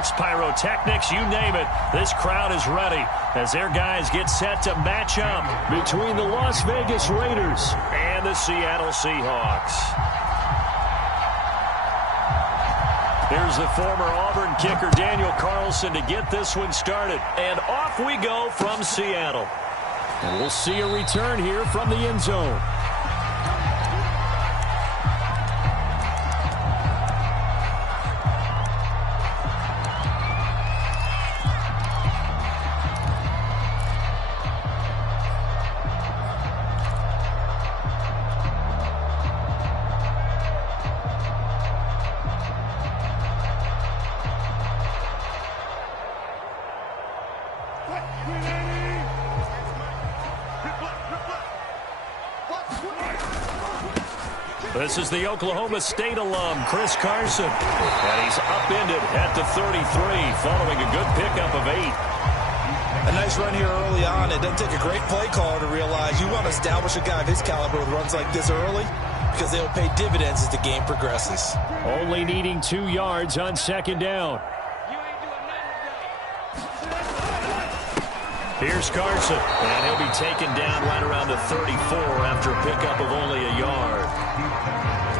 fireworks, pyrotechnics, you name it. This crowd is ready as their guys get set to match up between the Las Vegas Raiders and the Seattle Seahawks. Here's the former Auburn kicker Daniel Carlson to get this one started. And off we go from Seattle. And we'll see a return here from the end zone. This is the Oklahoma State alum, Chris Carson. And he's upended at the 33 following a good pickup of 8. A nice run here early on. It doesn't take a great play caller to realize you want to establish a guy of his caliber with runs like this early because they'll pay dividends as the game progresses. Only needing 2 yards on second down. Here's Carson, and he'll be taken down right around the 34 after a pickup of only a yard.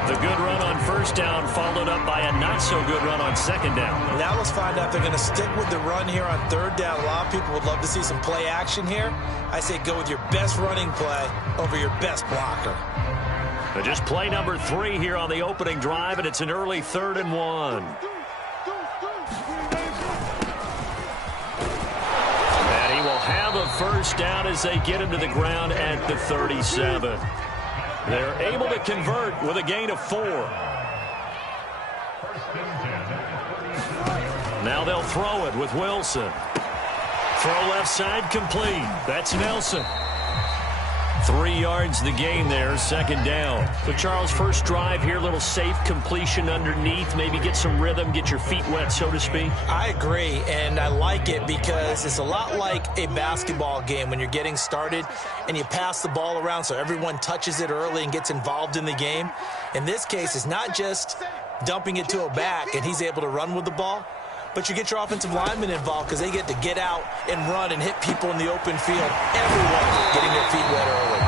The good run on first down followed up by a not-so-good run on second down. Now let's find out if they're going to stick with the run here on third down. A lot of people would love to see some play action here. I say go with your best running play over your best blocker. But just play number 3 here on the opening drive, and it's an early 3rd and 1. And he will have a first down as they get him to the ground at the 37. They're able to convert with a gain of 4. Now they'll throw it with Wilson. Throw left side complete. That's Nelson. 3 yards the gain there, second down. So, Charles, first drive here, little safe completion underneath. Maybe get some rhythm, get your feet wet, so to speak. I agree, and I like it because it's a lot like a basketball game when you're getting started and you pass the ball around so everyone touches it early and gets involved in the game. In this case, it's not just dumping it to a back and he's able to run with the ball, but you get your offensive linemen involved because they get to get out and run and hit people in the open field. Everyone getting their feet wet early.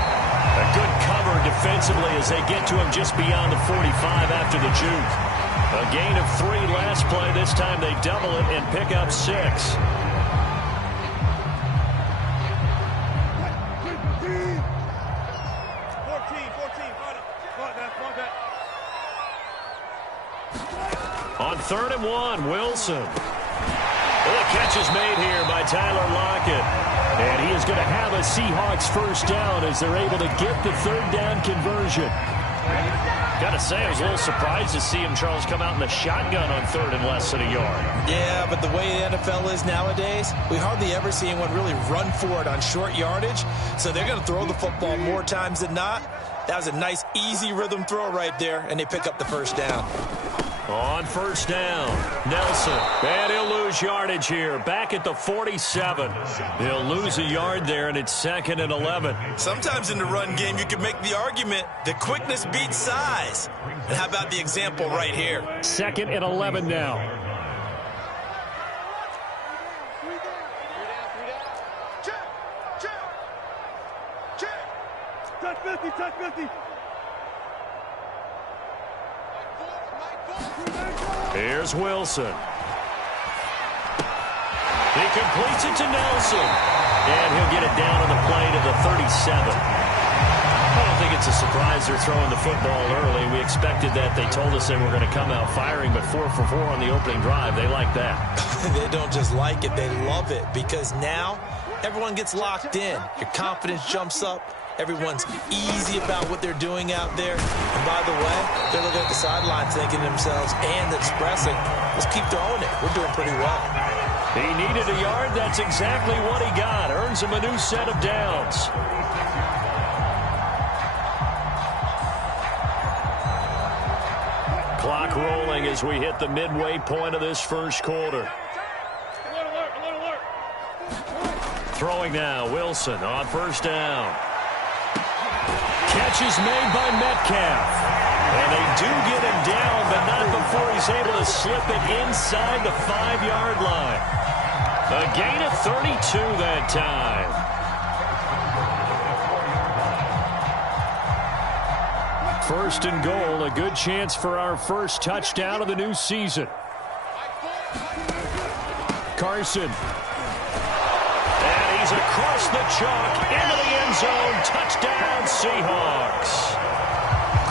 A good cover defensively as they get to him just beyond the 45 after the juke. A gain of 3 last play. This time they double it and pick up 6. On 3rd and 1, Wilson. Well, the catch is made here by Tyler Lockett. And he is going to have a Seahawks first down as they're able to get the 3rd down conversion. Got to say, I was a little surprised to see him, Charles, come out in the shotgun on 3rd and less than a yard. Yeah, but the way the NFL is nowadays, we hardly ever see anyone really run for it on short yardage. So they're going to throw the football more times than not. That was a nice, easy rhythm throw right there, and they pick up the first down. On first down, Nelson. And he'll lose yardage here. Back at the 47. He'll lose a yard there, and it's 2nd and 11. Sometimes in the run game, you can make the argument that quickness beats size. And how about the example right here? 2nd and 11 now. Touch 50, touch 50. Here's Wilson. He completes it to Nelson. And he'll get it down on the play to the 37. I don't think it's a surprise they're throwing the football early. We expected that. They told us they were going to come out firing, but 4 for 4 on the opening drive. They like that. They don't just like it, they love it, because now everyone gets locked in. Your confidence jumps up. Everyone's easy about what they're doing out there. And by the way, they're looking at the sidelines thinking to themselves and expressing, let's keep throwing it. We're doing pretty well. He needed a yard. That's exactly what he got. Earns him a new set of downs. Clock rolling as we hit the midway point of this first quarter. Throwing now, Wilson on first down. Catch is made by Metcalf. And they do get him down, but not before he's able to slip it inside the 5-yard line. A gain of 32 that time. First and goal, a good chance for our first touchdown of the new season. Carson. And he's across the chalk into the end zone. Touchdown, Seahawks.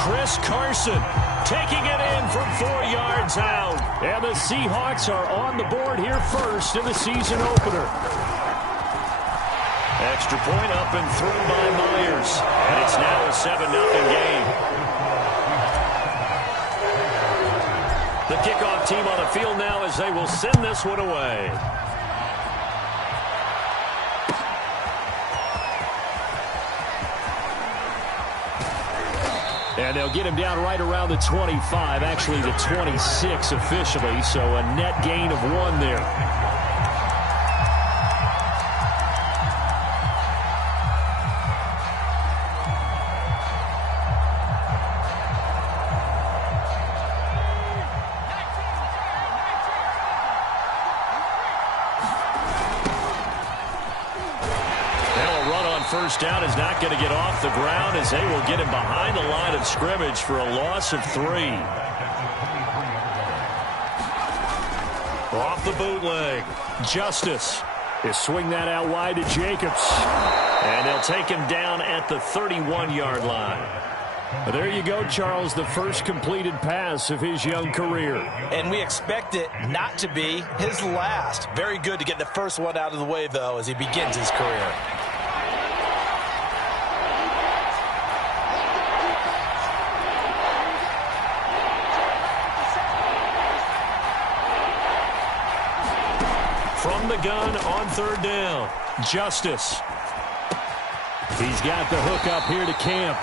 Chris Carson taking it in from 4 yards out. And the Seahawks are on the board here first in the season opener. Extra point up and through by Myers. And it's now a 7-0 game. The kickoff team on the field now as they will send this one away. And they'll get him down right around the 25, actually the 26 officially, so a net gain of 1 there. First down is not going to get off the ground as they will get him behind the line of scrimmage for a loss of 3. Off the bootleg. Justice. They swing that out wide to Jacobs. And they'll take him down at the 31-yard line. But there you go, Charles, the first completed pass of his young career. And we expect it not to be his last. Very good to get the first one out of the way, though, as he begins his career. From the gun on third down, Justice. He's got the hook up here to Camp.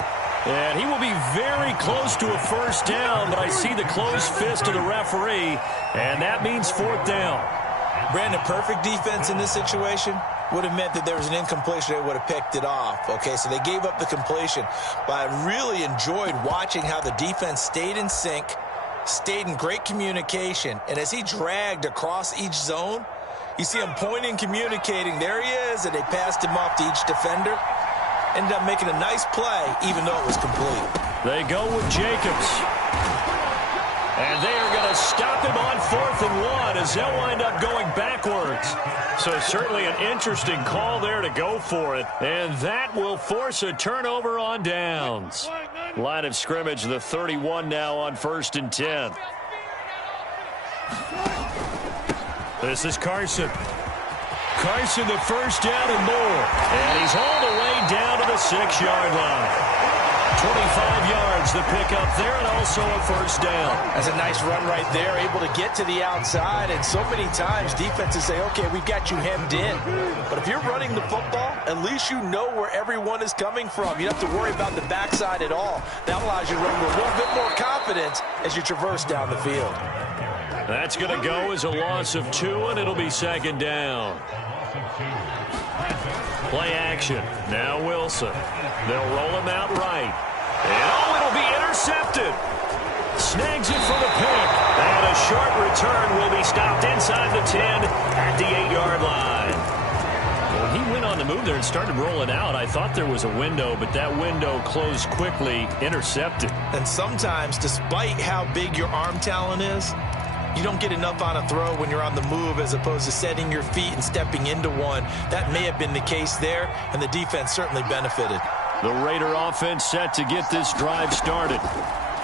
And he will be very close to a first down, but I see the closed fist of the referee, and that means 4th down. Brandon, perfect defense in this situation would have meant that there was an incompletion. They would have picked it off. Okay, so they gave up the completion. But I really enjoyed watching how the defense stayed in sync, stayed in great communication, and as he dragged across each zone, you see him pointing, communicating. There he is, and they passed him off to each defender. Ended up making a nice play, even though it was complete. They go with Jacobs. And they are going to stop him on 4th and 1 as they'll wind up going backwards. So certainly an interesting call there to go for it. And that will force a turnover on downs. Line of scrimmage, the 31 now on 1st and 10. This is Carson. Carson, the first down and more. And he's all the way down to the 6-yard line. 25 yards the pickup there, and also a first down. That's a nice run right there, able to get to the outside. And so many times defenses say, okay, we've got you hemmed in. But if you're running the football, at least you know where everyone is coming from. You don't have to worry about the backside at all. That allows you to run with a little bit more confidence as you traverse down the field. That's going to go as a loss of 2, and it'll be 2nd down. Play action. Now Wilson. They'll roll him out right. And it'll be intercepted. Snags it for the pick. And a short return will be stopped inside the 10 at the 8-yard line. Well, he went on the move there and started rolling out. I thought there was a window, but that window closed quickly, intercepted. And sometimes, despite how big your arm talent is, you don't get enough on a throw when you're on the move as opposed to setting your feet and stepping into one. That may have been the case there, and the defense certainly benefited. The Raider offense set to get this drive started.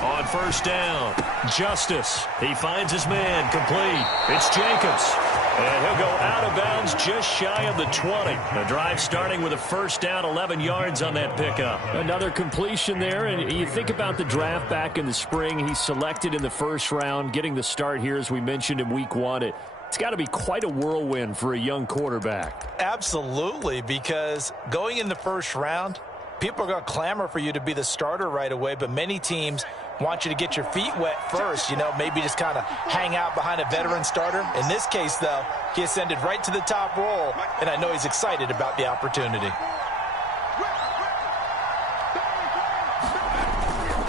On first down, Justice. He finds his man, complete. It's Jacobs. And he'll go out of bounds just shy of the 20. The drive starting with a first down, 11 yards on that pickup. Another completion there, and you think about the draft back in the spring. He's selected in the first round, getting the start here, as we mentioned in week 1. It's got to be quite a whirlwind for a young quarterback. Absolutely, because going in the first round, people are going to clamor for you to be the starter right away, but many teams want you to get your feet wet first, maybe just kind of hang out behind a veteran starter. In this case, though, he ascended right to the top roll, and I know he's excited about the opportunity.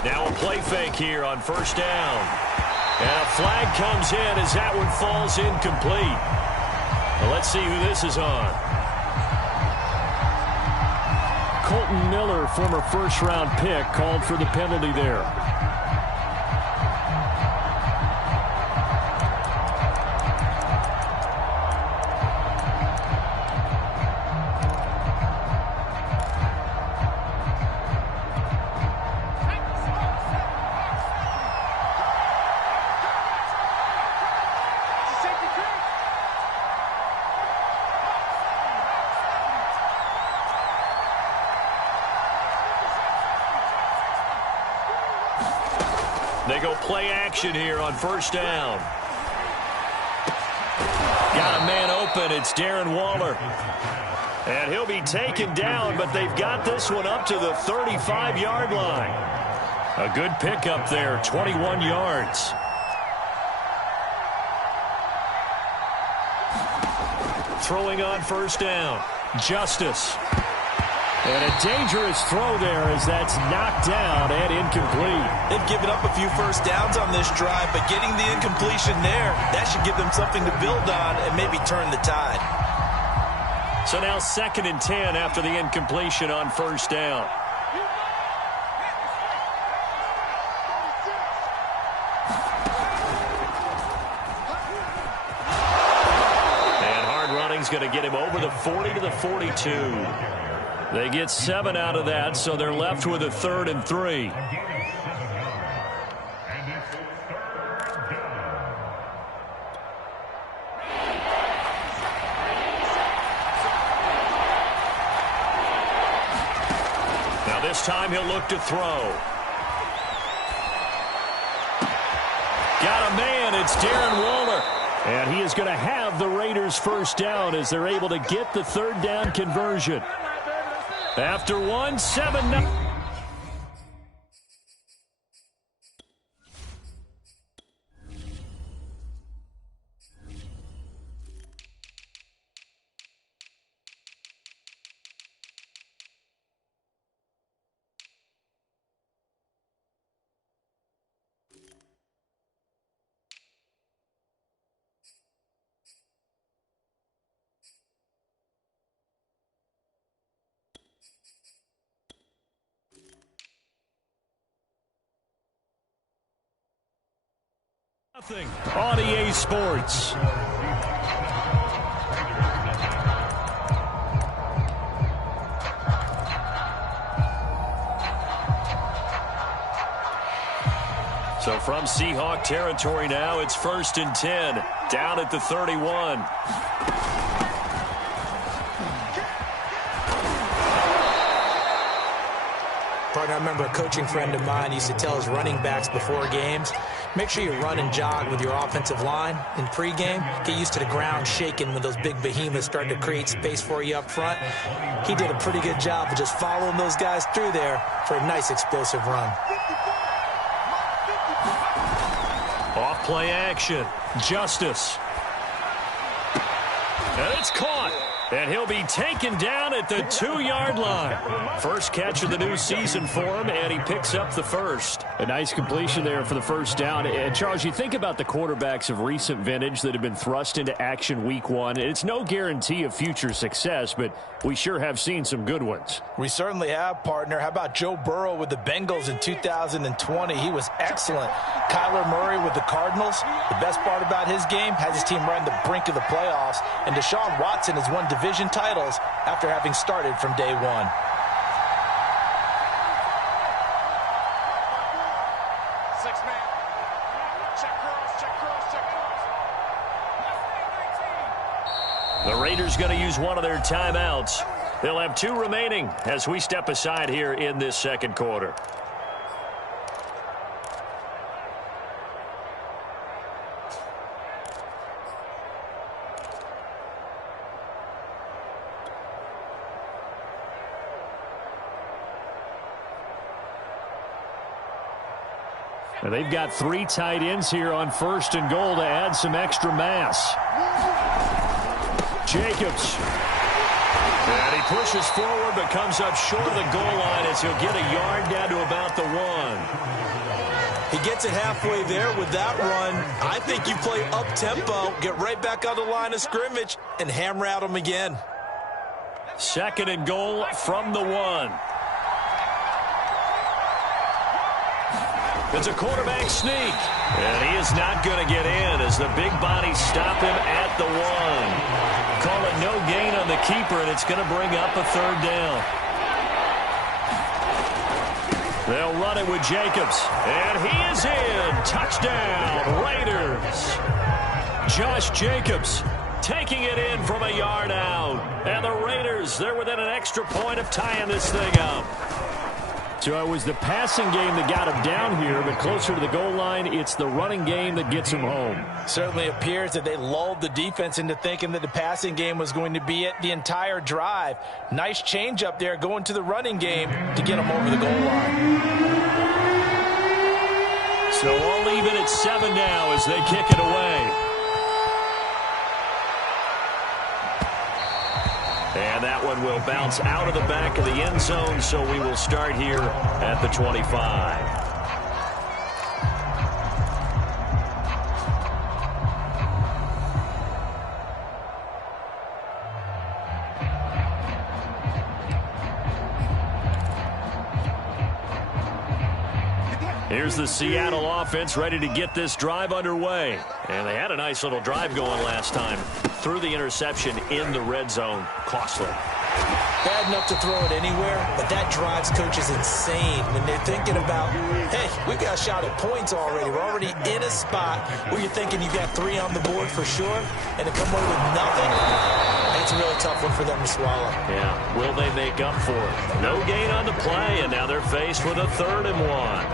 Now a play fake here on first down. And a flag comes in as that one falls incomplete. Well, let's see who this is on. Colton Miller, former first-round pick, called for the penalty there. They go play action here on first down. Got a man open. It's Darren Waller. And he'll be taken down, but they've got this one up to the 35-yard line. A good pickup there, 21 yards. Throwing on first down. Justice. And a dangerous throw there as that's knocked down and incomplete. They've given up a few first downs on this drive, but getting the incompletion there, that should give them something to build on and maybe turn the tide. So now 2nd and 10 after the incompletion on first down. And hard running's going to get him over the 40 to the 42. They get 7 out of that, so they're left with a 3rd and 3. Now this time he'll look to throw. Got a man. It's Darren Waller. And he is going to have the Raiders first down as they're able to get the 3rd down conversion. After 1, 7-0. Nothing on EA Sports. So from Seahawk territory now, it's 1st and 10, down at the 31. Partner, I remember a coaching friend of mine used to tell his running backs before games, make sure you run and jog with your offensive line in pregame. Get used to the ground shaking when those big behemoths start to create space for you up front. He did a pretty good job of just following those guys through there for a nice explosive run. Off play action. Justice. And it's caught. And he'll be taken down at the 2-yard line. First catch of the new season for him, and he picks up the first. A nice completion there for the first down. And Charles, you think about the quarterbacks of recent vintage that have been thrust into action week 1. It's no guarantee of future success, but we sure have seen some good ones. We certainly have, partner. How about Joe Burrow with the Bengals in 2020? He was excellent. Kyler Murray with the Cardinals. The best part about his game, has his team right on the brink of the playoffs. And Deshaun Watson has won division titles after having started from day one. The Raiders going to use one of their timeouts. They'll have 2 remaining as we step aside here in this second quarter. And they've got 3 tight ends here on 1st and goal to add some extra mass. Jacobs. And he pushes forward but comes up short of the goal line as he'll get a yard down to about the 1. He gets it halfway there with that run. I think you play up-tempo, get right back on the line of scrimmage, and hammer at him again. 2nd and goal from the 1. It's a quarterback sneak. And he is not going to get in as the big bodies stop him at the 1. Call it no gain on the keeper, and it's going to bring up a 3rd down. They'll run it with Jacobs. And he is in. Touchdown, Raiders. Josh Jacobs taking it in from a yard out. And the Raiders, they're within an extra point of tying this thing up. So it was the passing game that got him down here, but closer to the goal line, it's the running game that gets him home. Certainly appears that they lulled the defense into thinking that the passing game was going to be it the entire drive. Nice change up there going to the running game to get him over the goal line. So all even at 7 now as they kick it away. And that one will bounce out of the back of the end zone, so we will start here at the 25. Here's the Seattle offense ready to get this drive underway. And they had a nice little drive going last time. Threw the interception in the red zone. Costly. Bad enough to throw it anywhere, but that drives coaches insane when they're thinking about, hey, we've got a shot at points already. We're already in a spot where you're thinking you've got 3 on the board for sure, and to come away with nothing, it's a really tough one for them to swallow. Yeah, will they make up for it? No gain on the play, and now they're faced with a 3rd and 1.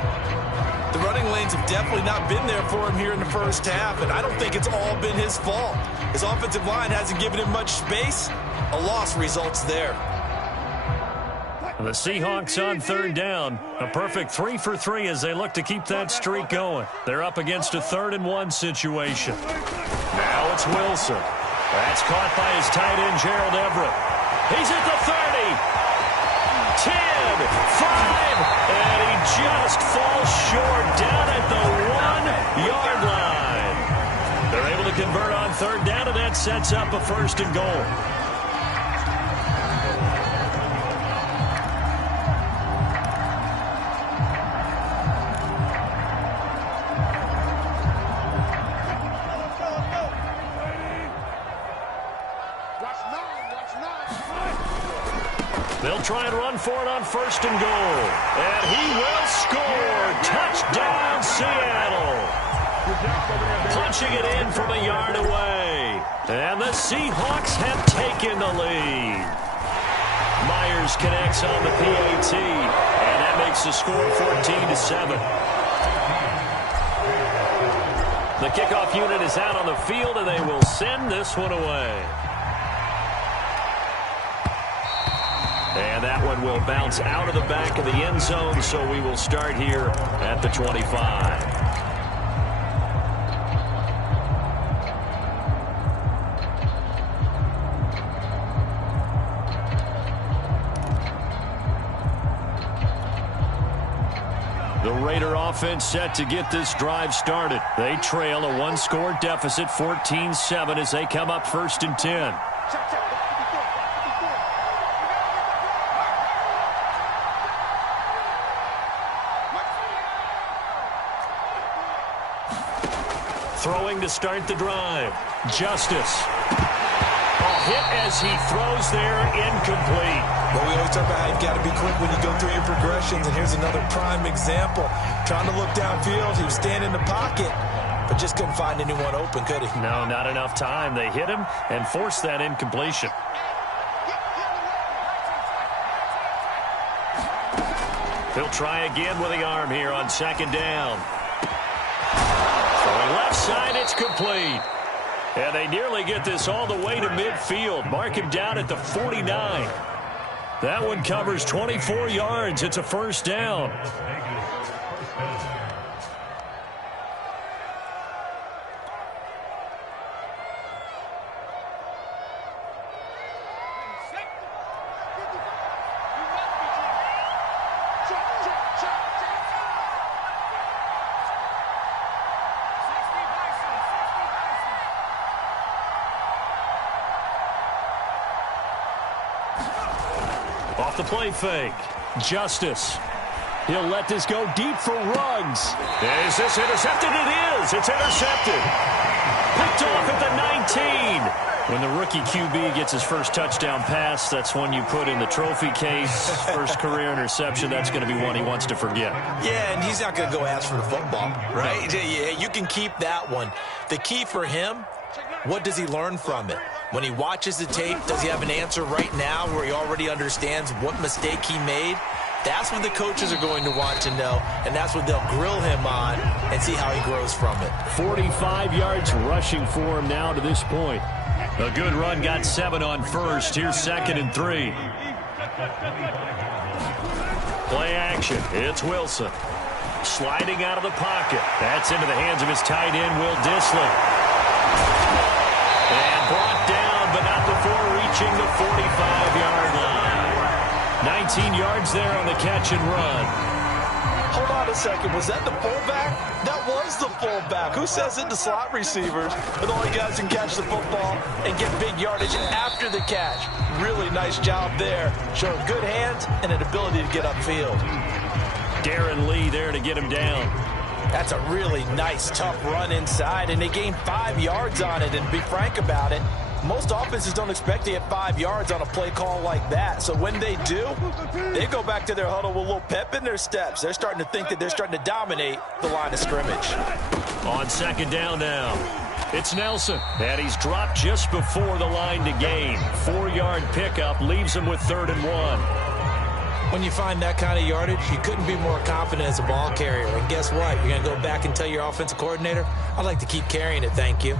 The running lanes have definitely not been there for him here in the first half, and I don't think it's all been his fault. His offensive line hasn't given him much space. A loss results there. The Seahawks on 3rd down. A perfect 3 for 3 as they look to keep that streak going. They're up against a 3rd and 1 situation. Now it's Wilson. That's caught by his tight end, Gerald Everett. He's at the 30. 10, 5, and he just falls short down at the 1-yard line. They're able to convert on 3rd down, and that sets up a 1st and goal. They'll try and run for it on 1st and goal. And he will score. Touchdown, Seattle. Punching it in from a yard away. And the Seahawks have taken the lead. Myers connects on the PAT. And that makes the score 14-7. The kickoff unit is out on the field, and they will send this one away. And that one will bounce out of the back of the end zone, so we will start here at the 25. The Raider offense set to get this drive started. They trail a 1-score deficit, 14-7, as they come up 1st and 10. Throwing to start the drive. Justice. A hit as he throws there, incomplete. Well, we always talk about how you've got to be quick when you go through your progressions, and here's another prime example. Trying to look downfield, he was standing in the pocket, but just couldn't find anyone open, could he? No, not enough time. They hit him and forced that incompletion. He'll try again with the arm here on 2nd down. Throwing left side, it's complete. And they nearly get this all the way to midfield. Mark him down at the 49. That one covers 24 yards. It's a 1st down. Off the play fake. Justice. He'll let this go deep for Ruggs. Is this intercepted? It is. It's intercepted. Picked off at the 19. When the rookie QB gets his first touchdown pass, that's one you put in the trophy case. First career interception, that's going to be one he wants to forget. Yeah, and he's not going to go ask for the football, right? Yeah, you can keep that one. The key for him, what does he learn from it? When he watches the tape, does he have an answer right now where he already understands what mistake he made? That's what the coaches are going to want to know, and that's what they'll grill him on and see how he grows from it. 45 yards rushing for him now to this point. A good run, got 7 on first. Here's 2nd and 3. Play action. It's Wilson. Sliding out of the pocket. That's into the hands of his tight end, Will Dissly. And brought down, but not before reaching the 45-yard line. 19 yards there on the catch and run. Hold on a second. Was that the fullback? That was the fullback. Who says it? The slot receivers are the only guys who can catch the football and get big yardage after the catch. Really nice job there. Showing good hands and an ability to get upfield. Darren Lee there to get him down. That's a really nice, tough run inside, and they gained 5 yards on it. And to be frank about it, most offenses don't expect to get 5 yards on a play call like that. So when they do, they go back to their huddle with a little pep in their steps. They're starting to think that they're starting to dominate the line of scrimmage. On 2nd down now, it's Nelson. And he's dropped just before the line to gain. 4-yard pickup leaves him with 3rd and 1. When you find that kind of yardage, you couldn't be more confident as a ball carrier. And guess what? You're going to go back and tell your offensive coordinator, I'd like to keep carrying it, thank you.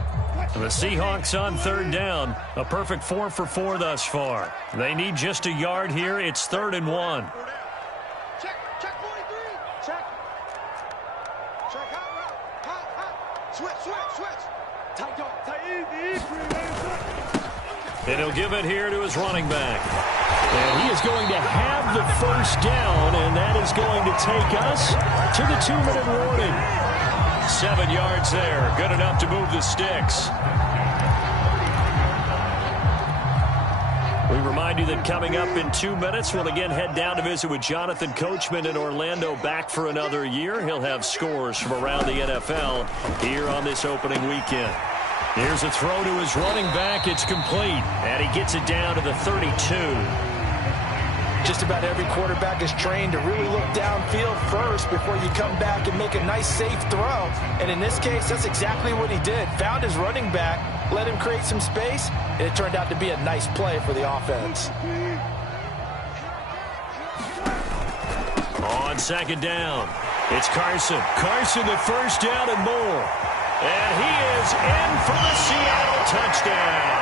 The Seahawks on 3rd down. A perfect 4 for 4 thus far. They need just a yard here. It's 3rd and 1. Check 43. Check. Check hot. Switch. Tight, easy. And he'll give it here to his running back. And he is going to have the first down, and that is going to take us to the 2-minute warning. 7 yards there. Good enough to move the sticks. We remind you that coming up in 2 minutes, we'll again head down to visit with Jonathan Coachman in Orlando, back for another year. He'll have scores from around the NFL here on this opening weekend. Here's a throw to his running back. It's complete, and he gets it down to the 32. Just about every quarterback is trained to really look downfield first before you come back and make a nice, safe throw. And in this case, that's exactly what he did. Found his running back, let him create some space, and it turned out to be a nice play for the offense. On 2nd down, it's Carson. Carson, the first down and more. And he is in for the Seattle touchdown.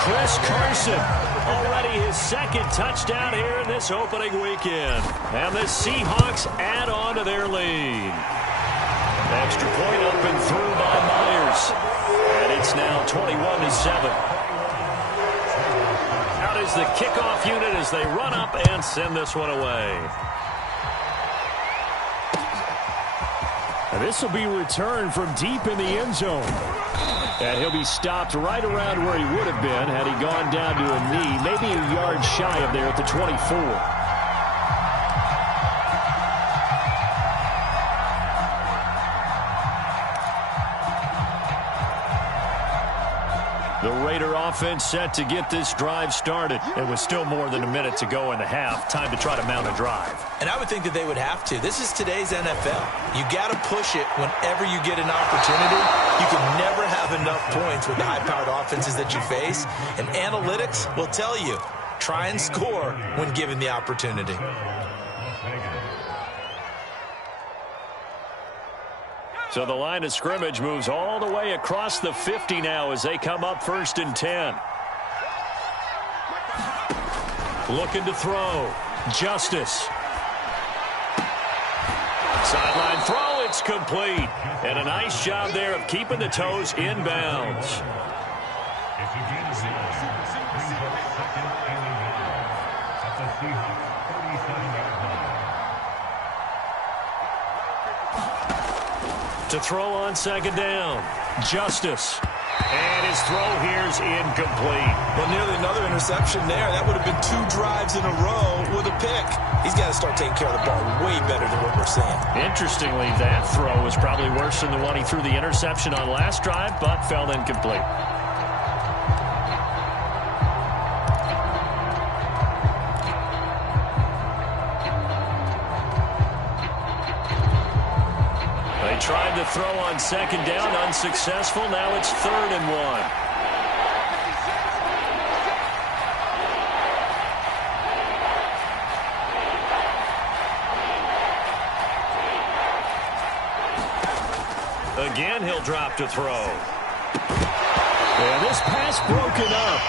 Chris Carson, already his 2nd touchdown here in this opening weekend. And the Seahawks add on to their lead. Extra point up and through by Myers. And it's now 21-7. Out is the kickoff unit as they run up and send this one away. And this will be returned from deep in the end zone. And he'll be stopped right around where he would have been had he gone down to a knee, maybe a yard shy of there at the 24. The Raider offense set to get this drive started. It was still more than a minute to go in the half. Time to try to mount a drive. And I would think that they would have to. This is today's NFL. You got to push it whenever you get an opportunity. You can never have enough points with the high-powered offenses that you face. And analytics will tell you, try and score when given the opportunity. So the line of scrimmage moves all the way across the 50 now as they come up 1st and 10. Looking to throw. Justice. Sideline throw, it's complete. And a nice job there of keeping the toes inbounds. To throw on 2nd down. Justice. And his throw here's incomplete. Well, nearly another interception there. That would have been 2 drives in a row with a pick. He's got to start taking care of the ball way better than what we're seeing. Interestingly, that throw was probably worse than the one he threw the interception on last drive, but fell incomplete. They tried to throw on second down, unsuccessful. Now it's 3rd and 1. Again, he'll drop to throw. And this pass broken up.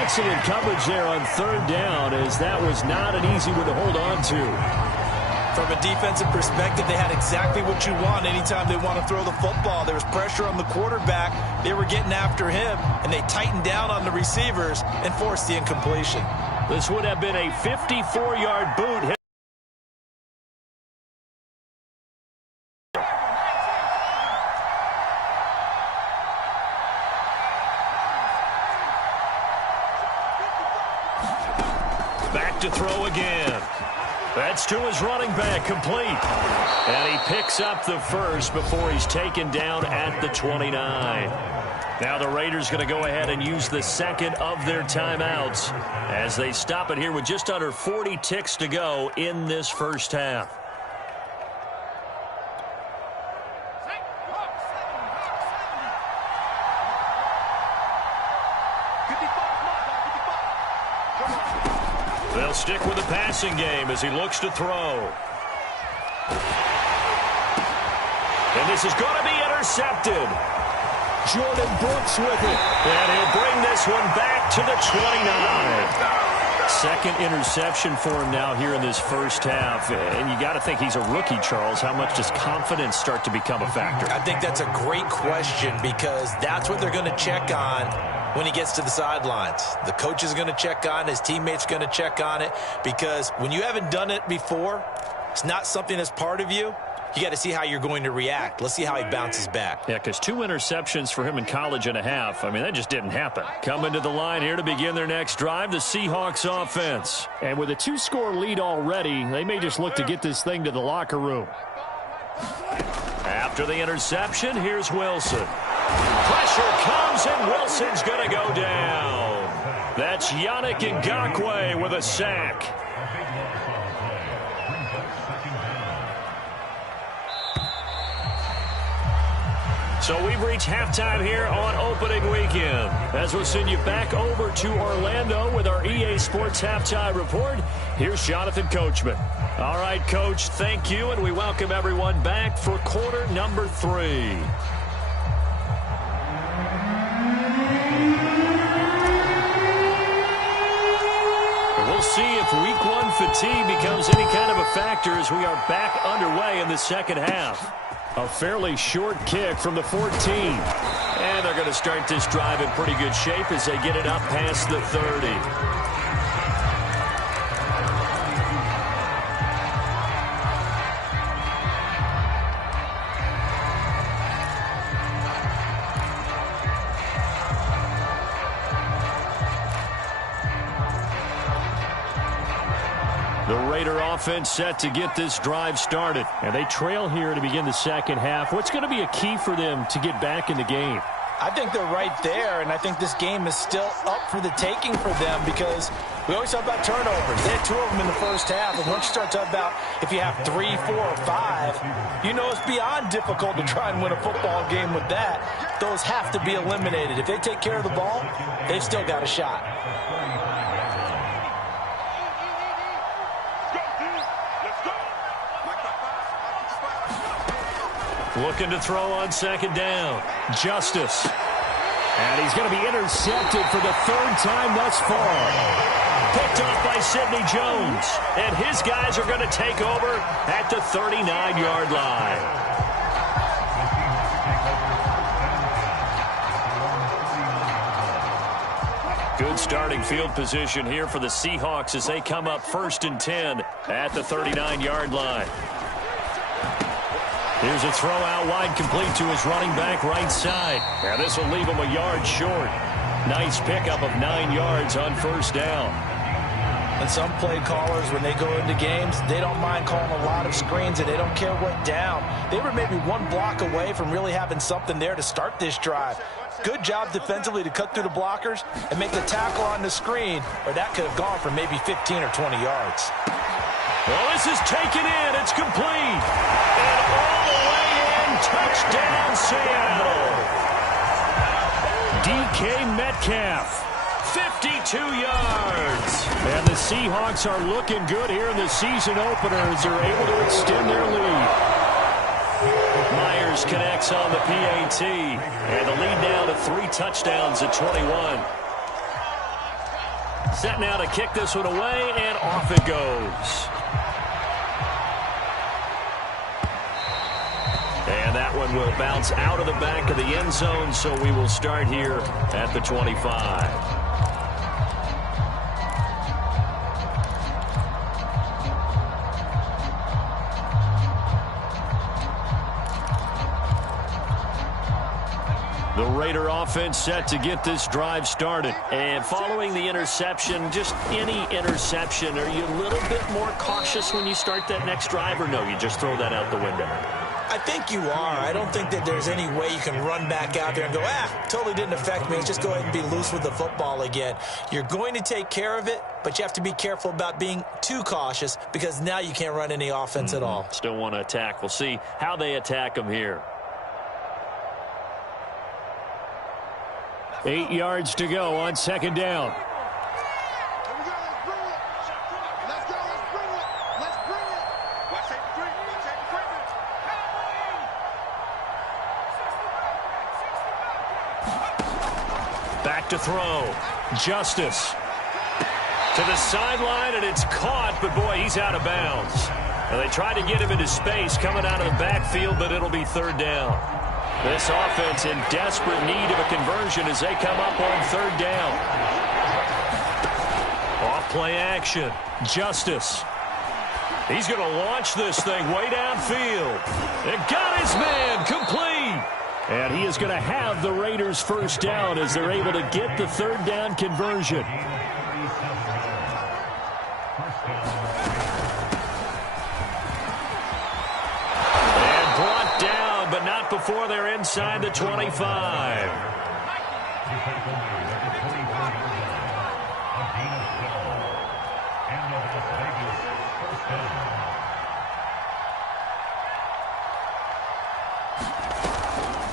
Excellent coverage there on 3rd down, as that was not an easy one to hold on to. From a defensive perspective, they had exactly what you want anytime they want to throw the football. There was pressure on the quarterback. They were getting after him, and they tightened down on the receivers and forced the incompletion. This would have been a 54-yard boot. Back to throw again. That's to his running back, complete. And he picks up the first before he's taken down at the 29. Now the Raiders going to go ahead and use the second of their timeouts as they stop it here with just under 40 ticks to go in this first half. They'll stick with the passing game as he looks to throw. And this is going to be intercepted. Jordan Brooks with it. And he'll bring this one back to the 29. Second interception for him now here in this first half. And you got to think he's a rookie, Charles. How much does confidence start to become a factor? I think that's a great question because that's what they're going to check on when he gets to the sidelines. The coach is going to check on it. His teammates going to check on it because when you haven't done it before, it's not something that's part of you. You got to see how you're going to react. Let's see how he bounces back. Yeah, because 2 interceptions for him in college and a half. I mean, that just didn't happen. Coming to the line here to begin their next drive, the Seahawks offense. And with a 2-score lead already, they may just look to get this thing to the locker room. After the interception, here's Wilson. Pressure comes, and Wilson's going to go down. That's Yannick Ngakoue with a sack. So we've reached halftime here on opening weekend. As we'll send you back over to Orlando with our EA Sports Halftime Report, here's Jonathan Coachman. All right, Coach, thank you, and we welcome everyone back for quarter number 3. We'll see if week 1 fatigue becomes any kind of a factor as we are back underway in the second half. A fairly short kick from the 14. And they're going to start this drive in pretty good shape as they get it up past the 30. The Raider offense set to get this drive started. And they trail here to begin the second half. What's going to be a key for them to get back in the game? I think they're right there, and I think this game is still up for the taking for them because we always talk about turnovers. They had 2 of them in the first half, and once you start talking about if you have 3, 4, or 5, you know it's beyond difficult to try and win a football game with that. Those have to be eliminated. If they take care of the ball, they've still got a shot. Looking to throw on second down. Justice. And he's going to be intercepted for the 3rd time thus far. Picked off by Sidney Jones. And his guys are going to take over at the 39-yard line. Good starting field position here for the Seahawks as they come up 1st and 10 at the 39-yard line. Here's a throw out wide, complete to his running back right side. And this will leave him a yard short. Nice pickup of 9 yards on first down. And some play callers, when they go into games, they don't mind calling a lot of screens, and they don't care what down. They were maybe one block away from really having something there to start this drive. Good job defensively to cut through the blockers and make the tackle on the screen, or that could have gone for maybe 15 or 20 yards. Well, this is taken in. It's complete. And all the way in. Touchdown, Seattle. DK Metcalf, 52 yards. And the Seahawks are looking good here in the season opener as they're able to extend their lead. Myers connects on the PAT. And the lead now to 3 touchdowns at 21. Set now to kick this one away, and off it goes. And that one will bounce out of the back of the end zone, so we will start here at the 25. The Raider offense set to get this drive started. And following the interception, just any interception, are you a little bit more cautious when you start that next drive, or no, you just throw that out the window? I think you are. I don't think that there's any way you can run back out there and go, totally didn't affect me. Just go ahead and be loose with the football again. You're going to take care of it, but you have to be careful about being too cautious because now you can't run any offense at all. Still want to attack. We'll see how they attack them here. 8 yards to go on second down. Back to throw. Justice to the sideline, and it's caught, but boy, he's out of bounds. And they tried to get him into space coming out of the backfield, but it'll be third down. This offense in desperate need of a conversion as they come up on third down. Off play action. Justice. He's going to launch this thing way downfield. It got his man complete. And he is going to have the Raiders first down as they're able to get the third down conversion. And brought down, but not before they're inside the 25.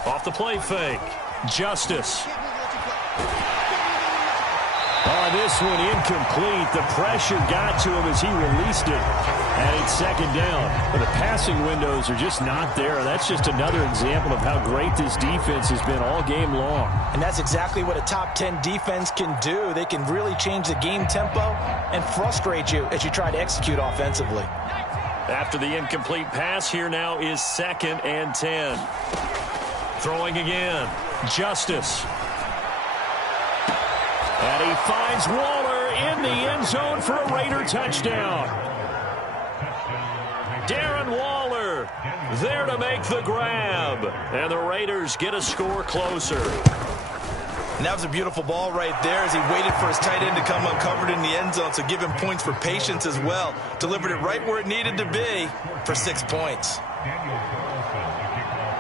Off the play fake. Justice. Oh, this one incomplete. The pressure got to him as he released it. And it's second down. But the passing windows are just not there. That's just another example of how great this defense has been all game long. And that's exactly what a top 10 defense can do. They can really change the game tempo and frustrate you as you try to execute offensively. After the incomplete pass, here now is 2nd and 10. Throwing again. Justice. And he finds Waller in the end zone for a Raider touchdown. Darren Waller there to make the grab. And the Raiders get a score closer. And that was a beautiful ball right there as he waited for his tight end to come uncovered in the end zone, so give him points for patience as well. Delivered it right where it needed to be for 6 points.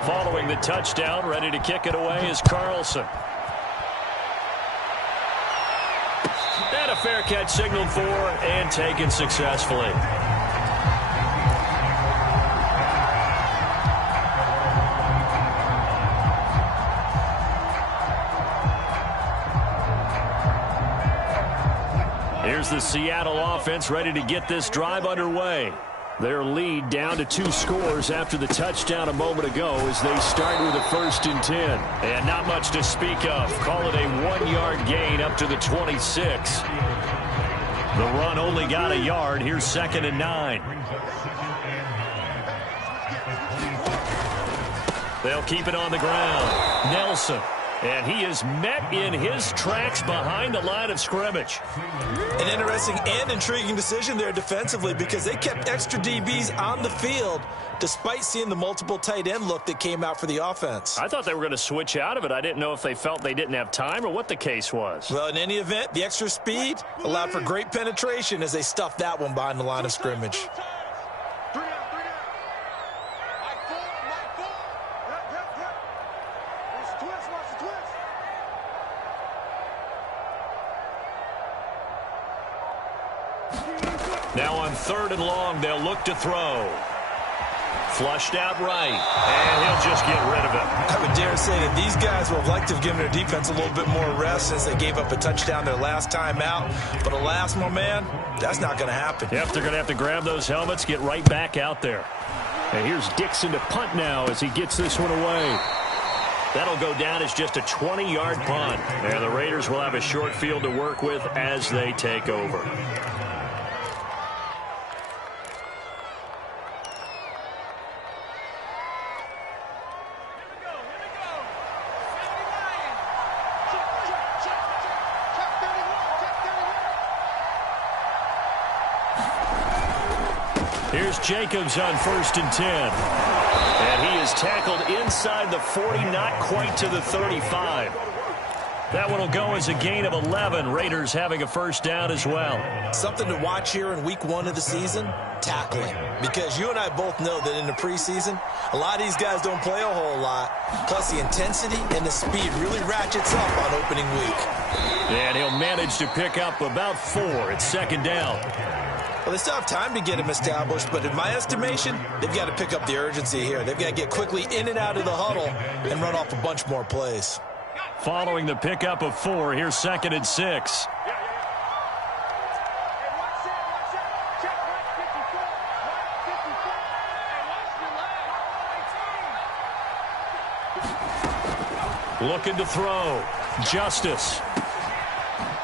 Following the touchdown, ready to kick it away is Carlson. And a fair catch signaled for and taken successfully. Here's the Seattle offense ready to get this drive underway. Their lead down to 2 scores after the touchdown a moment ago as they start with a 1st and 10. And not much to speak of. Call it a 1-yard gain up to the 26. The run only got a yard. Here's 2nd and 9. They'll keep it on the ground. Nelson And he is met in his tracks behind the line of scrimmage. An interesting and intriguing decision there defensively because they kept extra DBs on the field despite seeing the multiple tight end look that came out for the offense. I thought they were going to switch out of it. I didn't know if they felt they didn't have time or what the case was. Well, in any event, the extra speed allowed for great penetration as they stuffed that one behind the line of scrimmage. Now on 3rd and long, they'll look to throw. Flushed out right, and he'll just get rid of it. I would dare say that these guys would have liked to have given their defense a little bit more rest since they gave up a touchdown their last time out. But alas, my man, that's not going to happen. Yep, they're going to have to grab those helmets, get right back out there. And here's Dixon to punt now as he gets this one away. That'll go down as just a 20-yard punt. And the Raiders will have a short field to work with as they take over. Here's Jacobs on 1st and 10. And he is tackled inside the 40, not quite to the 35. That one will go as a gain of 11. Raiders having a first down as well. Something to watch here in week 1 of the season, tackling. Because you and I both know that in the preseason, a lot of these guys don't play a whole lot. Plus the intensity and the speed really ratchets up on opening week. And he'll manage to pick up about 4. It's 2nd down. Well, they still have time to get him established, but in my estimation, they've got to pick up the urgency here. They've got to get quickly in and out of the huddle and run off a bunch more plays. Following the pickup of 4, here's 2nd and 6. Looking to throw. Justice.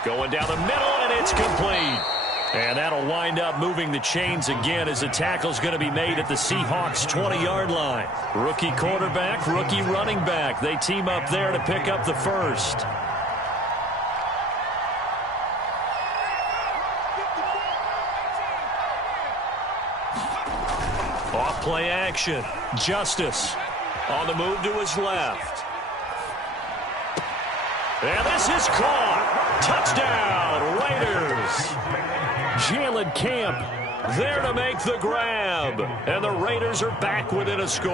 Going down the middle, and it's complete. And that'll wind up moving the chains again as the tackle's going to be made at the Seahawks' 20-yard line. Rookie quarterback, rookie running back. They team up there to pick up the first. Off play action. Justice on the move to his left. And this is caught. Touchdown, Raiders. Jalen Camp there to make the grab. And the Raiders are back within a score.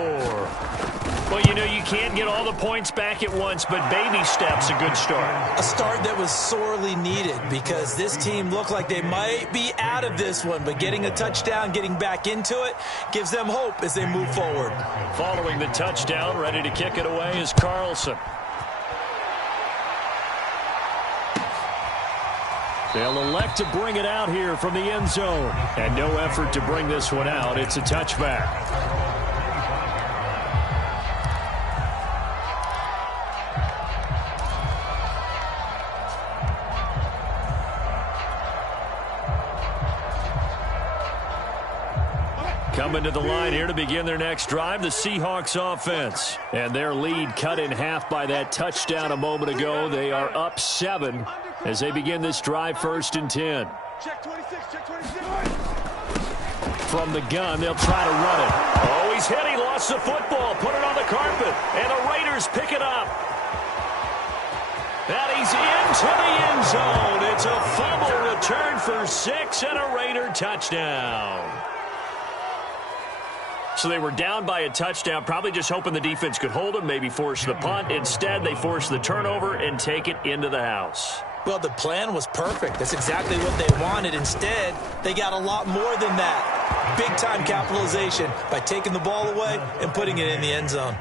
Well, you know, you can't get all the points back at once, but baby steps a good start. A start that was sorely needed because this team looked like they might be out of this one, but getting a touchdown, getting back into it, gives them hope as they move forward. Following the touchdown, ready to kick it away is Carlson. They'll elect to bring it out here from the end zone. And no effort to bring this one out. It's a touchback. Coming to the line here to begin their next drive, the Seahawks offense. And their lead cut in half by that touchdown a moment ago. They are up 7 as they begin this drive, 1st and 10. Check 26, check 26. From the gun, they'll try to run it. Oh, he's hit. He lost the football. Put it on the carpet. And the Raiders pick it up. And he's into the end zone. It's a fumble return for 6 and a Raider touchdown. So they were down by a touchdown, probably just hoping the defense could hold them, maybe force the punt. Instead, they force the turnover and take it into the house. Well, the plan was perfect. That's exactly what they wanted. Instead, they got a lot more than that. Big-time capitalization by taking the ball away and putting it in the end zone.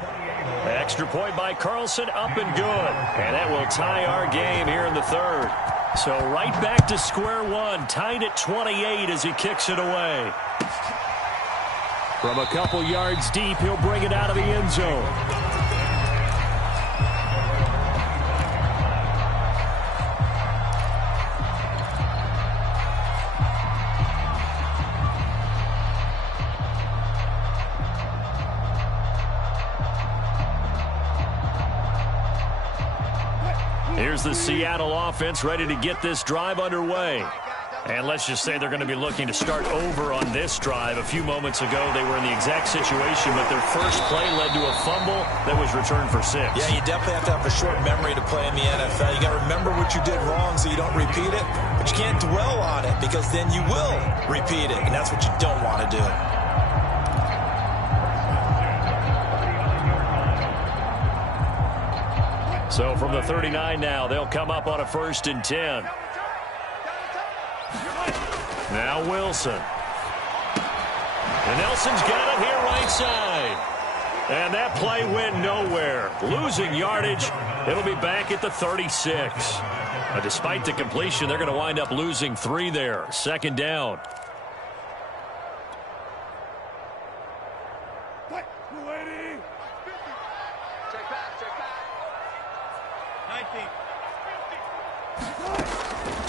Extra point by Carlson, up and good. And that will tie our game here in the 3rd. So right back to square one, tied at 28 as he kicks it away. From a couple yards deep, he'll bring it out of the end zone. here's the Seattle offense ready to get this drive underway. And let's just say they're going to be looking to start over on this drive. A few moments ago, they were in the exact situation, but their first play led to a fumble that was returned for 6. Yeah, you definitely have to have a short memory to play in the NFL. You got to remember what you did wrong so you don't repeat it, but you can't dwell on it because then you will repeat it, and that's what you don't want to do. So from the 39 now, they'll come up on a 1st and 10. Now Wilson. And Nelson's got it here right side. And that play went nowhere. Losing yardage. It'll be back at the 36. Despite the completion, they're going to wind up losing 3 there. 2nd down.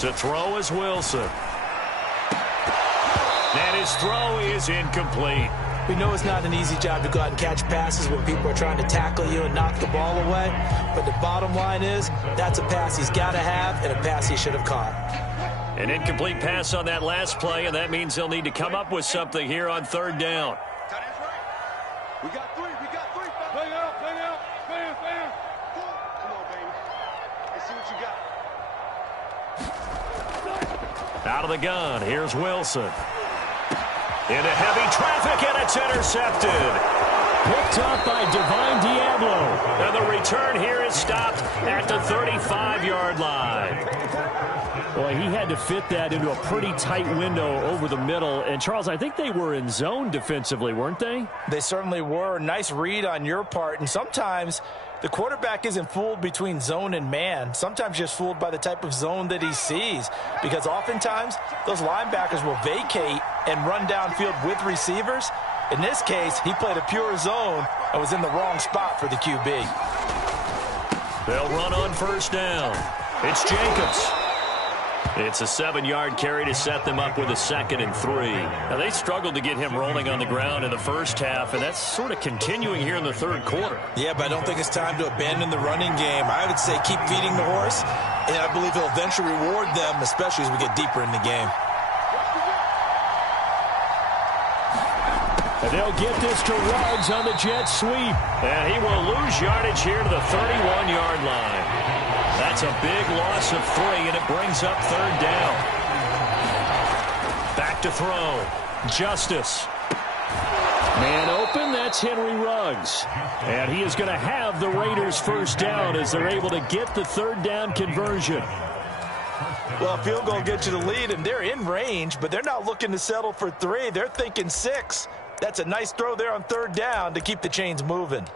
To throw is Wilson. And his throw is incomplete. We know it's not an easy job to go out and catch passes when people are trying to tackle you and knock the ball away. But the bottom line is, that's a pass he's got to have and a pass he should have caught. An incomplete pass on that last play, and that means they'll need to come up with something here on 3rd down. We got 3. We got 3. Play out. Play out. Fans. Come on, baby. Let's see what you got. Out of the gun, here's Wilson. Into heavy traffic, and it's intercepted. Picked up by Divine Diablo. And the return here is stopped at the 35-yard line. Boy, he had to fit that into a pretty tight window over the middle. And, Charles, I think they were in zone defensively, weren't they? They certainly were. Nice read on your part. And sometimes the quarterback isn't fooled between zone and man. Sometimes just fooled by the type of zone that he sees. Because oftentimes, those linebackers will vacate and run downfield with receivers. In this case, he played a pure zone and was in the wrong spot for the QB. They'll run on 1st down. It's Jacobs. It's a 7-yard carry to set them up with a 2nd and 3. Now, they struggled to get him rolling on the ground in the first half, and that's sort of continuing here in the 3rd quarter. Yeah, but I don't think it's time to abandon the running game. I would say keep feeding the horse, and I believe he'll eventually reward them, especially as we get deeper in the game. And they'll get this to Ruggs on the jet sweep. And he will lose yardage here to the 31-yard line. That's a big loss of 3, and it brings up 3rd down. Back to throw. Justice. Man open, that's Henry Ruggs. And he is going to have the Raiders' 1st down as they're able to get the 3rd down conversion. Well, a field goal gets you the lead, and they're in range, but they're not looking to settle for 3. They're thinking 6. That's a nice throw there on 3rd down to keep the chains moving. And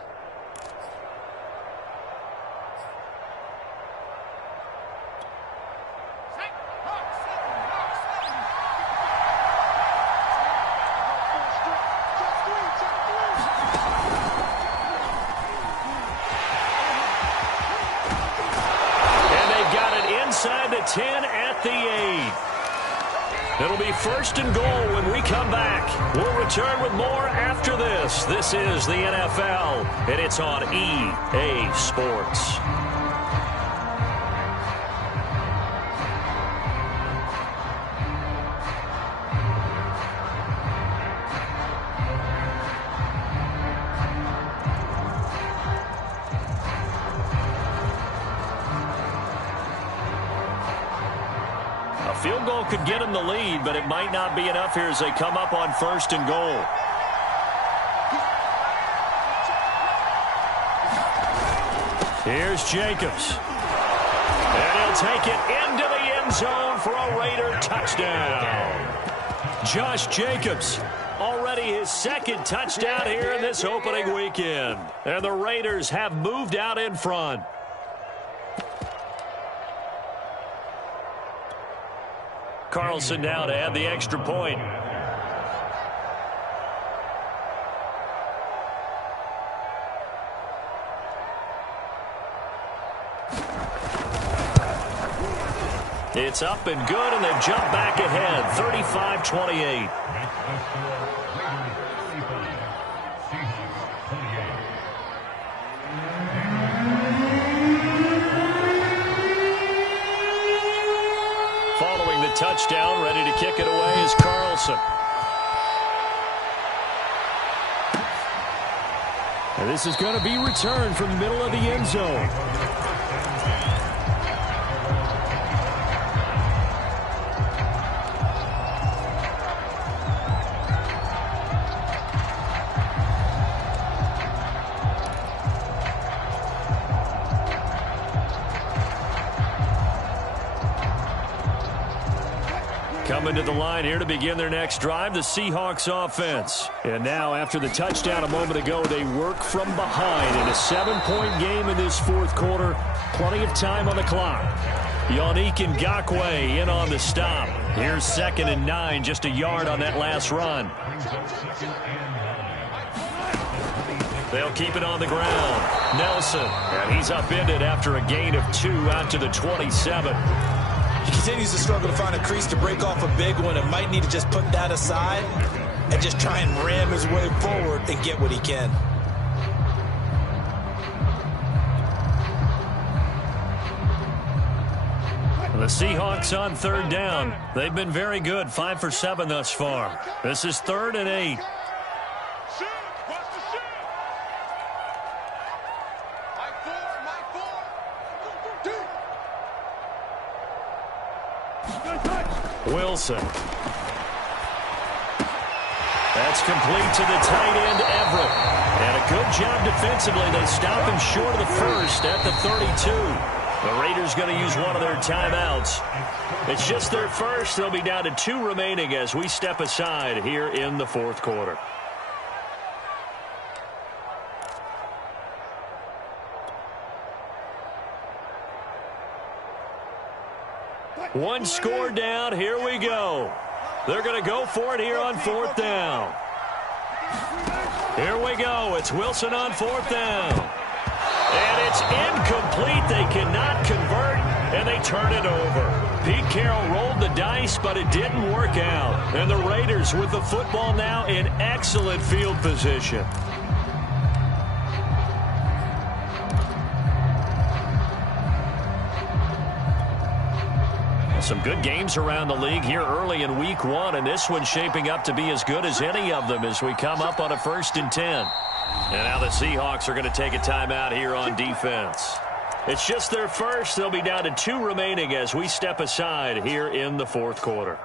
they've got it inside the 10 at the 8. It'll be 1st and goal when we come back. We'll return with more after this. This is the NFL, and it's on EA Sports. Field goal could get them the lead, but it might not be enough here as they come up on 1st and goal. Here's Jacobs. And he'll take it into the end zone for a Raider touchdown. Josh Jacobs, already his 2nd touchdown here in this opening weekend. And the Raiders have moved out in front. Carlson now to add the extra point. It's up and good, and they've jumped back ahead, 35-28. Following the touchdown, ready to kick it away is Carlson. And this is going to be returned from the middle of the end zone. Coming to the line here to begin their next drive, the Seahawks offense. And now, after the touchdown a moment ago, they work from behind in a 7-point game in this fourth quarter. Plenty of time on the clock. Yannick Ngakoue in on the stop. Here's 2nd and 9, just a yard on that last run. They'll keep it on the ground. Nelson, and he's upended after a gain of 2 out to the 27. He continues to struggle to find a crease to break off a big one and might need to just put that aside and just try and ram his way forward and get what he can. The Seahawks on 3rd down. They've been very good, 5 for 7 thus far. This is 3rd and 8. Wilson. That's complete to the tight end, Everett. And a good job defensively. They stop him short of the first at the 32. The Raiders going to use one of their timeouts. It's just their first. They'll be down to 2 remaining as we step aside here in the fourth quarter. One score down. Here we go. They're going to go for it here on 4th down. Here we go. It's Wilson on 4th down. And it's incomplete. They cannot convert, and they turn it over. Pete Carroll rolled the dice, but it didn't work out. And the Raiders with the football now in excellent field position. Some good games around the league here early in week 1, and this one's shaping up to be as good as any of them as we come up on a 1st and 10. And now the Seahawks are going to take a timeout here on defense. It's just their first. They'll be down to 2 remaining as we step aside here in the fourth quarter.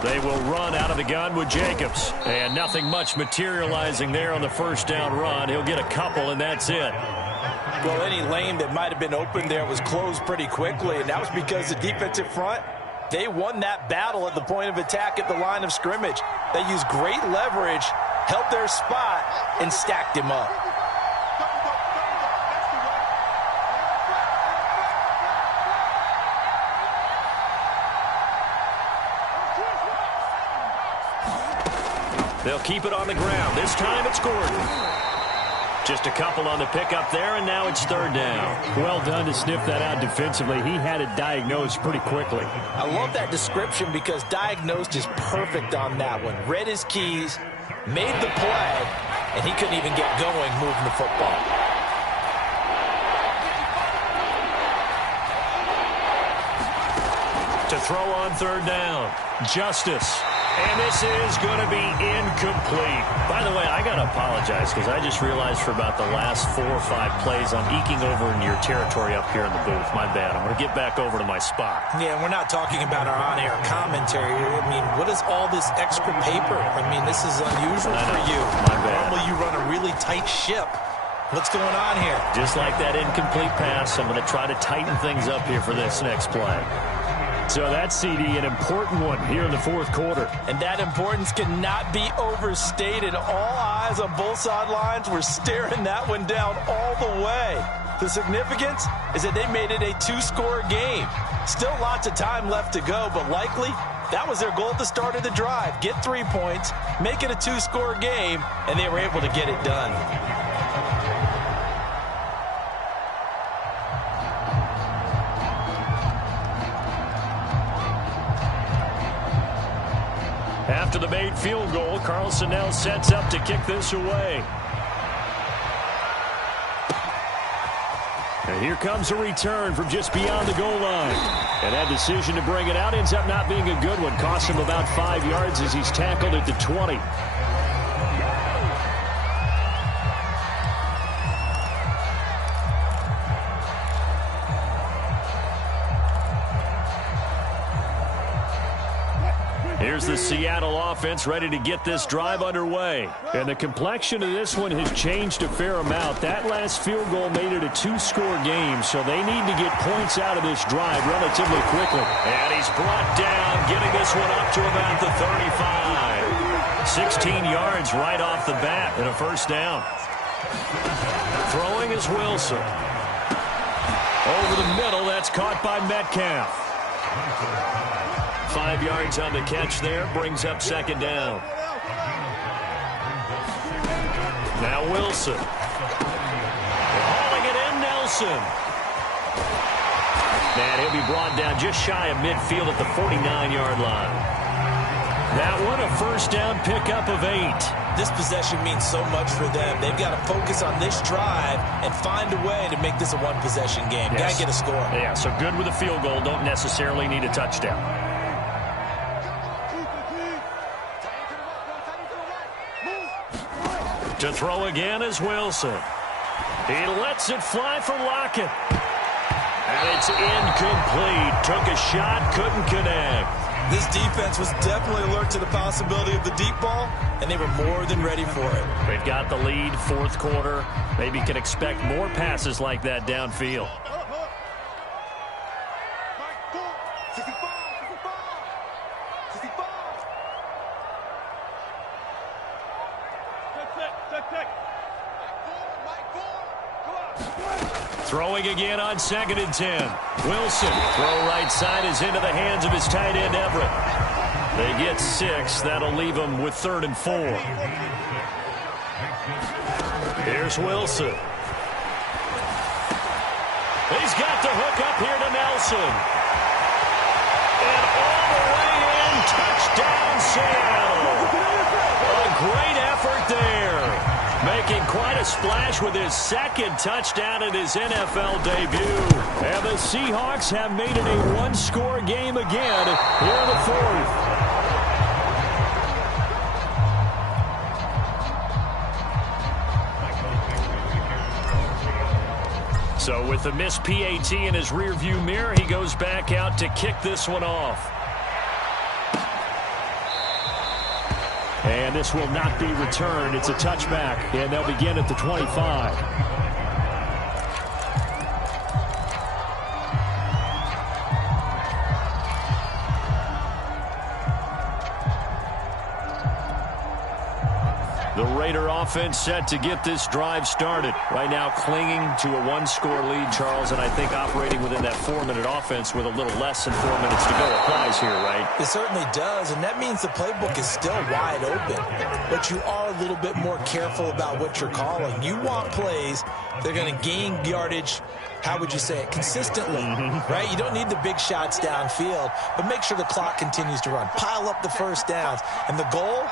They will run out of the gun with Jacobs. And nothing much materializing there on the 1st down run. He'll get a couple, and that's it. Well, any lane that might have been open there was closed pretty quickly, and that was because the defensive front, they won that battle at the point of attack at the line of scrimmage. They used great leverage, held their spot, and stacked him up. They'll keep it on the ground. This time it's Gordon. Just a couple on the pickup there, and now it's 3rd down. Well done to sniff that out defensively. He had it diagnosed pretty quickly. I love that description because diagnosed is perfect on that one. Read his keys, made the play, and he couldn't even get going moving the football. To throw on 3rd down, Justice. And this is going to be incomplete. By the way, I got to apologize because I just realized for about the last 4 or 5 plays I'm eking over in your territory up here in the booth. My bad. I'm going to get back over to my spot. Yeah, we're not talking about our on-air commentary. I mean, what is all this extra paper? I mean, this is unusual for you. My bad. Normally you run a really tight ship. What's going on here? Just like that incomplete pass, I'm going to try to tighten things up here for this next play. So that's, CD, an important one here in the fourth quarter. And that importance cannot be overstated. All eyes on both sidelines were staring that one down all the way. The significance is that they made it a 2-score game. Still lots of time left to go, but likely That was their goal at the start of the drive. Get 3 points, make it a 2-score game, and they were able to get it done. After the made field goal, Carlson now sets up to kick this away. And here comes a return from just beyond the goal line. And that decision to bring it out ends up not being a good one. Costs him about 5 yards as he's tackled at the 20. Here's the Seattle offense ready to get this drive underway. And the complexion of this one has changed a fair amount. That last field goal made it a 2-score game, so they need to get points out of this drive relatively quickly. And he's brought down, getting this one up to about the 35. 16 yards right off the bat and a first down. Throwing is Wilson. Over the middle, that's caught by Metcalf. 5 yards on the catch there, brings up second down. Now Wilson. Hauling it in, Nelson. And he'll be brought down just shy of midfield at the 49-yard line. That one, a first down pickup of 8. This possession means so much for them. They've got to focus on this drive and find a way to make this a one-possession game. Yes. Got to get a score. Yeah, so good with a field goal. Don't necessarily need a touchdown. To throw again is Wilson. He lets it fly for Lockett. And it's incomplete. Took a shot, couldn't connect. This defense was definitely alert to the possibility of the deep ball, and they were more than ready for it. They've got the lead, fourth quarter. Maybe can expect more passes like that downfield. Throwing again on 2nd and 10. Wilson, throw right side is into the hands of his tight end, Everett. They get 6. That'll leave them with 3rd and 4. Here's Wilson. He's got the hook up here to Nelson. And all the way in, touchdown Seattle. A great effort there. Making quite a splash with his 2nd touchdown in his NFL debut. And the Seahawks have made it a 1-score game again here in the 4th. So with the missed PAT in his rearview mirror, he goes back out to kick this one off. And this will not be returned. It's a touchback, and they'll begin at the 25. The Raider offense set to get this drive started. Right now clinging to a 1-score lead, Charles, and I think operating within that 4-minute offense with a little less than 4 minutes to go applies here, right? It certainly does, and that means the playbook is still wide open. But you are a little bit more careful about what you're calling. You want plays that are going to gain yardage, how would you say it, consistently, right? You don't need the big shots downfield, but make sure the clock continues to run. Pile up the first downs. And the goal,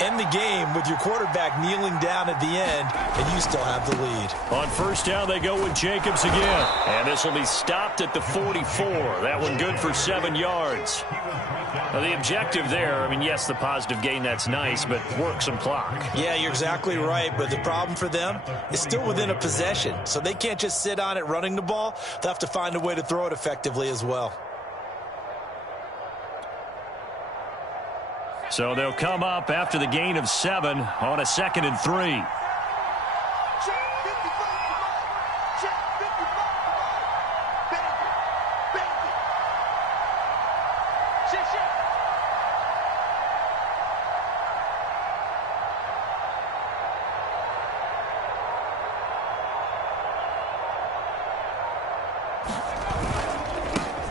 end the game with your quarterback kneeling down at the end, and you still have the lead. On first down, they go with Jacobs again. And this will be stopped at the 44. That one good for 7 yards. Now, the objective there, I mean, yes, the positive gain, that's nice, but work some clock. Yeah, you're exactly right, but the problem for them is still within a possession, so they can't just sit on it running the ball. They'll have to find a way to throw it effectively as well. So they'll come up after the gain of 7 on a 2nd and 3.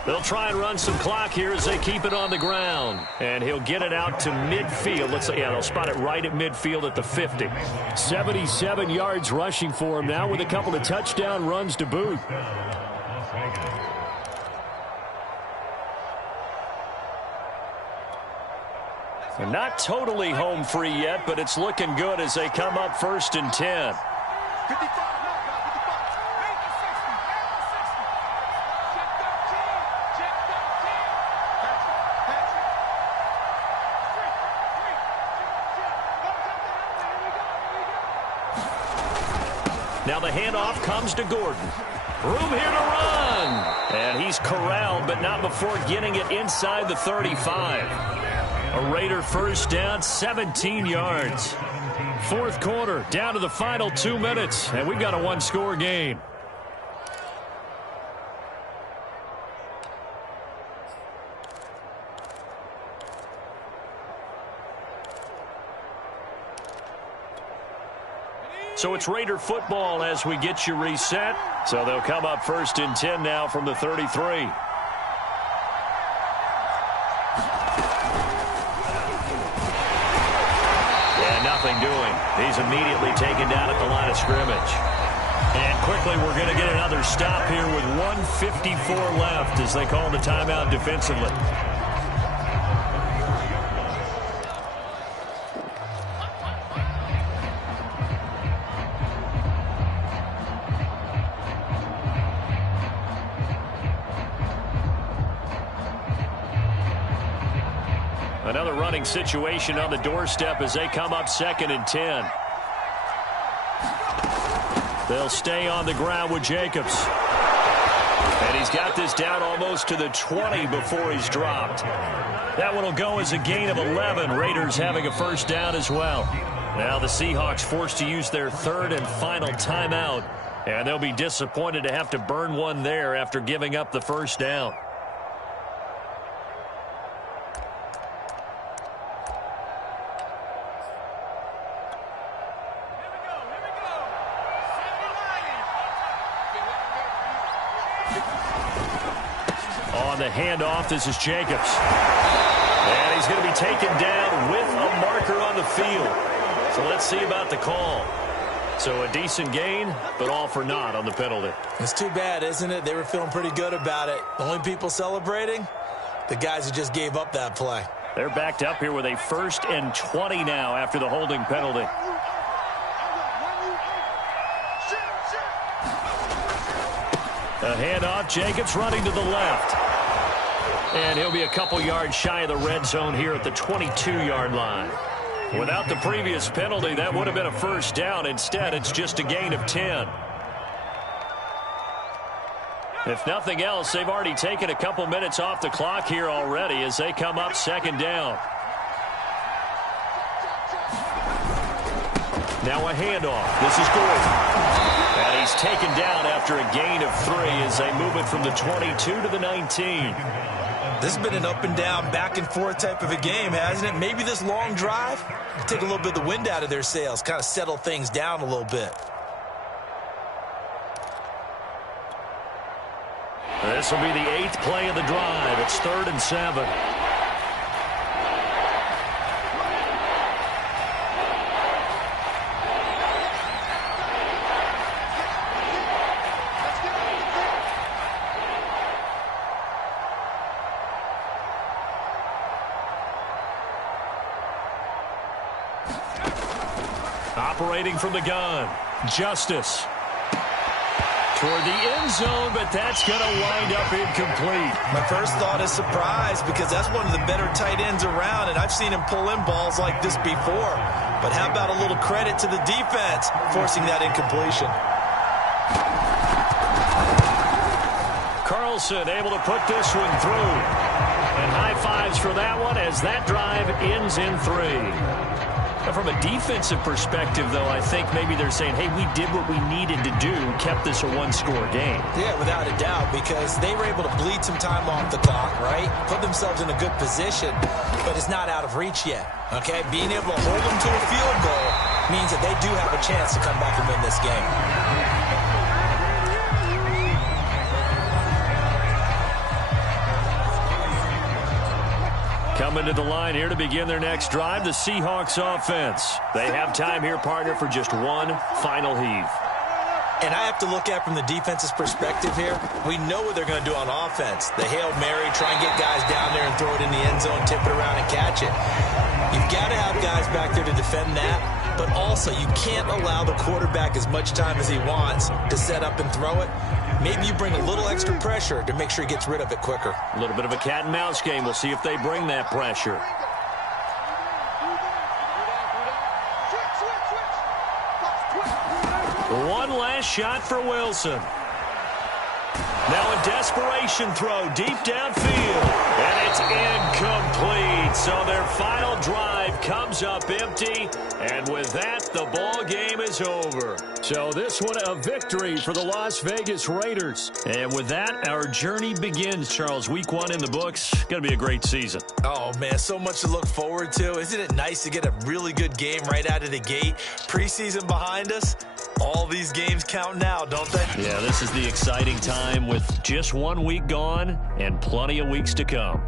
They'll try and run some clock here as they keep it on the ground. And he'll get it out to midfield. They'll spot it right at midfield at the 50. 77 yards rushing for him now with a couple of touchdown runs to boot. They're not totally home free yet, but it's looking good as they come up 1st and 10. 55. Now the handoff comes to Gordon. Room here to run. And he's corralled, but not before getting it inside the 35. A Raider first down, 17 yards. Fourth quarter, down to the final 2 minutes, and we've got a one-score game. So it's Raider football as we get you reset. So they'll come up 1st and 10 now from the 33. Nothing doing. He's immediately taken down at the line of scrimmage. And quickly we're going to get another stop here with 1:54 left as they call the timeout defensively. Another running situation on the doorstep as they come up 2nd and 10. They'll stay on the ground with Jacobs. And he's got this down almost to the 20 before he's dropped. That one will go as a gain of 11. Raiders having a first down as well. Now the Seahawks forced to use their 3rd and final timeout. And they'll be disappointed to have to burn one there after giving up the first down. On the handoff, this is Jacobs. And he's going to be taken down with a marker on the field. So let's see about the call. So a decent gain, but all for naught on the penalty. It's too bad, isn't it? They were feeling pretty good about it. The only people celebrating, the guys who just gave up that play. They're backed up here with a 1st and 20 now after the holding penalty. A handoff, Jacobs running to the left. And he'll be a couple yards shy of the red zone here at the 22-yard line. Without the previous penalty, that would have been a first down. Instead, it's just a gain of 10. If nothing else, they've already taken a couple minutes off the clock here already as they come up 2nd down. Now a handoff. This is Gordon. And he's taken down after a gain of 3 as they move it from the 22 to the 19. This has been an up and down, back and forth type of a game, hasn't it? Maybe this long drive will take a little bit of the wind out of their sails, kind of settle things down a little bit. This will be the 8th play of the drive. It's 3rd and 7. Operating from the gun, Justice. Toward the end zone, but that's going to wind up incomplete. My first thought is surprise because that's one of the better tight ends around, and I've seen him pull in balls like this before. But how about a little credit to the defense forcing that incompletion? Carlson able to put this one through. And high fives for that one as that drive ends in 3. From a defensive perspective, though, I think maybe they're saying, hey, we did what we needed to do, kept this a one-score game. Yeah, without a doubt, because they were able to bleed some time off the clock, right? Put themselves in a good position, but it's not out of reach yet, okay? Being able to hold them to a field goal means that they do have a chance to come back and win this game. Coming to the line here to begin their next drive, the Seahawks offense. They have time here, partner, for just one final heave. And I have to look at from the defense's perspective here. We know what they're going to do on offense. The Hail Mary, try and get guys down there and throw it in the end zone, tip it around and catch it. You've got to have guys back there to defend that, but also you can't allow the quarterback as much time as he wants to set up and throw it. Maybe you bring a little extra pressure to make sure he gets rid of it quicker. A little bit of a cat and mouse game. We'll see if they bring that pressure. One last shot for Wilson. Now a desperation throw deep downfield. And it's incomplete. So their final drive comes up empty. And with that, the ball game is over. So this one a victory for the Las Vegas Raiders. And with that, our journey begins, Charles. Week 1 in the books. Going to be a great season. Oh, man, so much to look forward to. Isn't it nice to get a really good game right out of the gate? Preseason behind us. All these games count now, don't they? Yeah, this is the exciting time with just 1 week gone and plenty of weeks to come.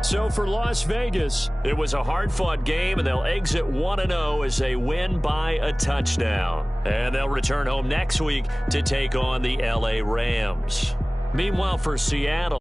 So for Las Vegas, it was a hard-fought game, and they'll exit 1-0 as they win by a touchdown. And they'll return home next week to take on the L.A. Rams. Meanwhile, for Seattle,